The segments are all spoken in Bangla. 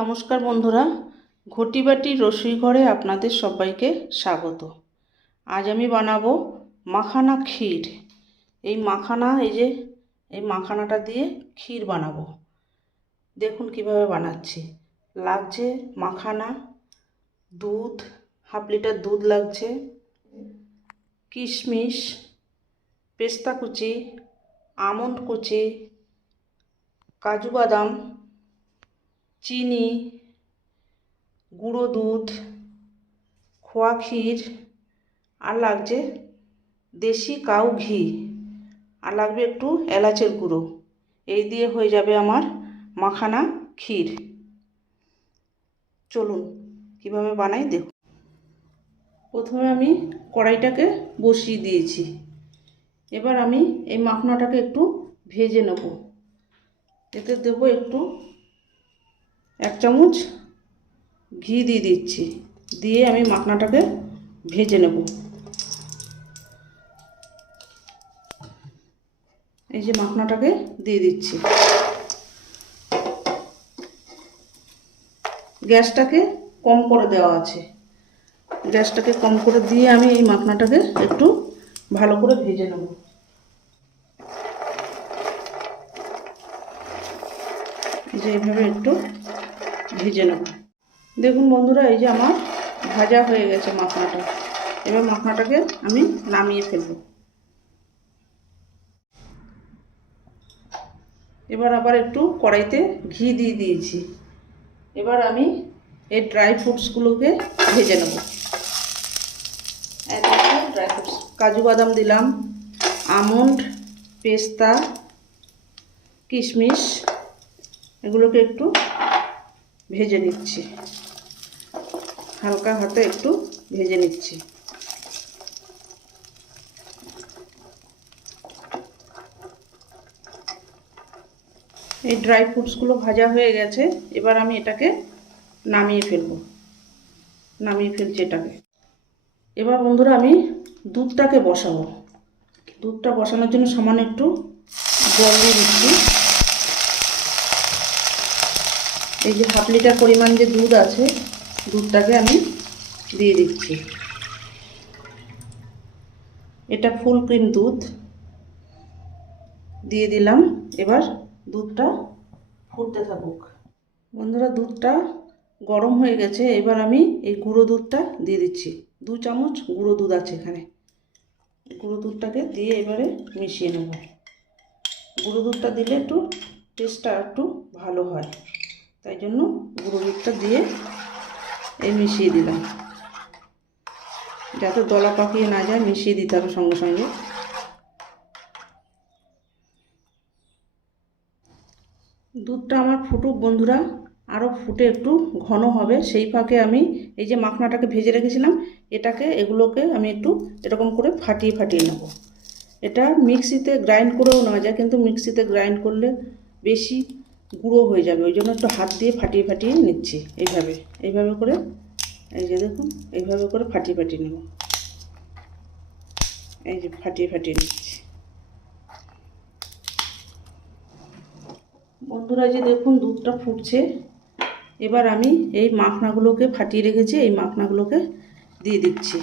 নমস্কার বন্ধুরা, ঘটি বাটির রসুই ঘরে আপনাদের সবাইকে স্বাগত। আজ আমি বানাবো মাখানা ক্ষীর। এই মাখানাটা দিয়ে ক্ষীর বানাবো। দেখুন কিভাবে বানাচ্ছি। লাগছে মাখানা, দুধ, হাফ লিটার দুধ লাগছে, কিশমিশ, পেস্তা কুচি, আমন্ড কুচি, কাজু বাদাম, চিনি, গুঁড়ো দুধ, খোয়া ক্ষীর, আর লাগছে দেশি কাউ ঘি, আর লাগবে একটু এলাচের গুঁড়ো। এই দিয়ে হয়ে যাবে আমার মাখানা ক্ষীর। চলুন কিভাবে বানাই দেখুন। প্রথমে আমি কড়াইটাকে বসিয়ে দিয়েছি। এবার আমি এই মাখনাটাকে একটু ভেজে নেব। এতে দেবো একটু 1 চামচ ঘি দিয়ে দিচ্ছি। দিয়ে আমি মাখনাটাকে ভেজে নেব। এই যে মাখনাটাকে দিয়ে দিচ্ছি। গ্যাসটাকে কম করে দেওয়া আছে। গ্যাসটাকে কম করে দিয়ে আমি এই মাখনাটাকে একটু ভালো করে ভেজে নেব। এই যে এইভাবে একটু ভেজে নেব। দেখুন বন্ধুরা, এই যে আমার ভাজা হয়ে গেছে মাখনাটা। এবার মাখনাটাকে আমি নামিয়ে ফেলব। এবার আবার একটু কড়াইতে ঘি দিয়ে দিয়েছি। এবার আমি এই ড্রাই ফ্রুটসগুলোকে ভেজে নেব। ড্রাই ফ্রুটস, কাজু বাদাম দিলাম, আমন্ড, পেস্তা, কিশমিশ, এগুলোকে একটু ভেজে নিচ্ছি। হালকা হাতে একটু ভেজে নিচ্ছি। এই ড্রাই ফ্রুটসগুলো ভাজা হয়ে গেছে। এবার আমি এটাকে নামিয়ে ফেলছি এটাকে। এবার বন্ধুরা আমি দুধটাকে বসাবো। দুধটা বসানোর জন্য সামান্য একটু জল দিয়ে দিচ্ছি। এই যে হাফ লিটার পরিমাণ যে দুধ আছে, দুধটাকে আমি দিয়ে দিচ্ছি। এটা ফুল ক্রিম দুধ দিয়ে দিলাম। এবার দুধটা ফুটতে থাকুক। বন্ধুরা, দুধটা গরম হয়ে গেছে। এবার আমি এই গুঁড়ো দুধটা দিয়ে দিচ্ছি। 2 চামচ গুঁড়ো দুধ আছে এখানে। গুঁড়ো দুধটাকে দিয়ে এবারে মিশিয়ে নেব। গুঁড়ো দুধটা দিলে একটু টেস্টটা একটু ভালো হয়, তাই জন্য গুঁড়ো দুধটা দিয়ে মিশিয়ে দিলাম। যাতে দলা পাকিয়ে না যায়, মিশিয়ে দিতে হবে সঙ্গে সঙ্গে। দুধটা আমার ফুটুক বন্ধুরা, আরও ফুটে একটু ঘন হবে। সেই ফাঁকে আমি এই যে মাখনাটাকে ভেজে রেখেছিলাম, এগুলোকে আমি একটু এরকম করে ফাটিয়ে নেব। এটা মিক্সিতে গ্রাইন্ড করেও নেওয়া যায়, কিন্তু মিক্সিতে গ্রাইন্ড করলে বেশি গুঁড়ো হয়ে যাবে। ওই জন্য একটু হাত দিয়ে ফাটিয়ে নিচ্ছি। এইভাবে করে, এই যে দেখুন, এইভাবে করে ফাটিয়ে নেব। এই যে ফাটিয়ে নিচ্ছি। বন্ধুরা, যে দেখুন দুধটা ফুটছে। এবার আমি এই মাখনাগুলোকে ফাটিয়ে রেখেছি, এই মাখনাগুলোকে দিয়ে দিচ্ছি।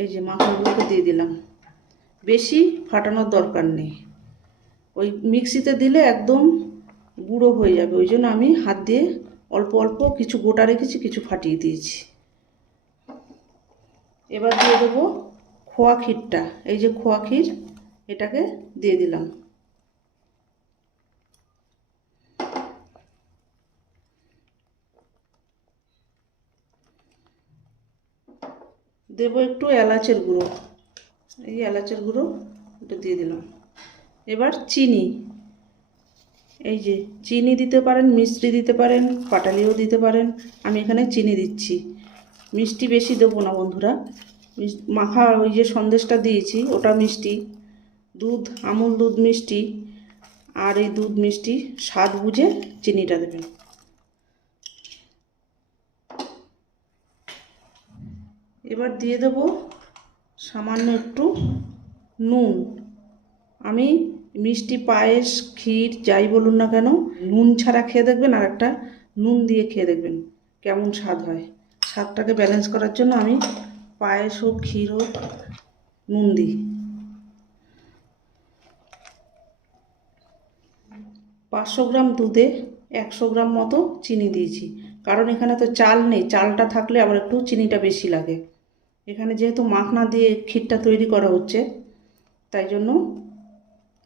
এই যে মাখনাগুলোকে দিয়ে দিলাম। বেশি ফাটানোর দরকার নেই। ওই মিক্সিতে দিলে একদম গুঁড়ো হয়ে যাবে। ওই জন্য আমি হাত দিয়ে অল্প অল্প কিছু গোটা রেখেছি, কিছু ফাটিয়ে দিয়েছি। এবার দিয়ে দেবো খোয়া ক্ষীরটা। এই যে খোয়া ক্ষীর, এটাকে দিয়ে দিলাম। দেবো একটু এলাচের গুঁড়ো। এই এলাচের গুঁড়ো একটু দিয়ে দিলাম। এবার চিনি, এই যে চিনি দিতে পারেন, মিষ্টি দিতে পারেন, পাটালিও দিতে পারেন। আমি এখানে চিনি দিচ্ছি। মিষ্টি বেশি দেবো না বন্ধুরা। ওই যে সন্দেশটা দিয়েছি ওটা মিষ্টি, দুধ আমুল দুধ মিষ্টি, আর এই দুধ মিষ্টি, স্বাদ বুঝে চিনিটা দেবেন। এবার দিয়ে দেব সামান্য একটু নুন। আমি মিষ্টি পায়েস ক্ষীর যাই বলুন না কেন নুন ছাড়া খেয়ে দেখবেন আর একটা নুন দিয়ে খেয়ে দেখবেন কেমন স্বাদ হয়। স্বাদটাকে ব্যালেন্স করার জন্য আমি পায়েস হোক ক্ষীর হোক নুন দিই। 500 গ্রাম দুধে 100 গ্রাম মতো চিনি দিয়েছি, কারণ এখানে তো চাল নেই, চালটা থাকলে আবার একটু চিনিটা বেশি লাগে। এখানে যেহেতু মাখনা দিয়ে ক্ষীরটা তৈরি করা হচ্ছে তাই জন্য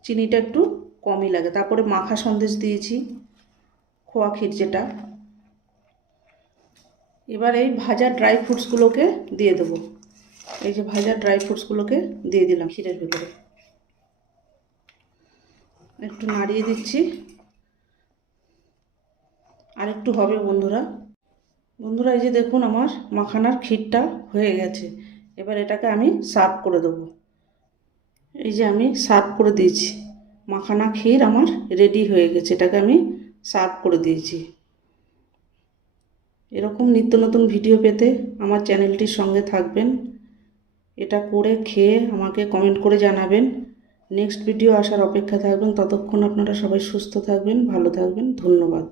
চিনিটা একটু কমই লাগে। তারপরে মাখা সন্দেশ দিয়েছি, খোয়া ক্ষীর যেটা। এবার এই ভাজা ড্রাই ফ্রুটসগুলোকে দিয়ে দেবো। এই যে ভাজা ড্রাই ফ্রুটসগুলোকে দিয়ে দিলাম ক্ষীরের ভেতরে, একটু নাড়িয়ে দিচ্ছি। আর একটু হবে বন্ধুরা। বন্ধুরা এই যে দেখুন আমার মাখানার ক্ষীরটা হয়ে গেছে। এবার এটাকে আমি সার্ভ করে দেবো। এই যে আমি সার্ভ করে দিয়েছি, মাখানা ক্ষীর আমার রেডি হয়ে গেছে, এটাকে আমি সার্ভ করে দিয়েছি। এরকম নিত্য নতুন ভিডিও পেতে আমার চ্যানেলটির সঙ্গে থাকবেন। এটা করে খেয়ে আমাকে কমেন্ট করে জানাবেন। নেক্সট ভিডিও আসার অপেক্ষা থাকবেন। ততক্ষণ আপনারা সবাই সুস্থ থাকবেন, ভালো থাকবেন। ধন্যবাদ।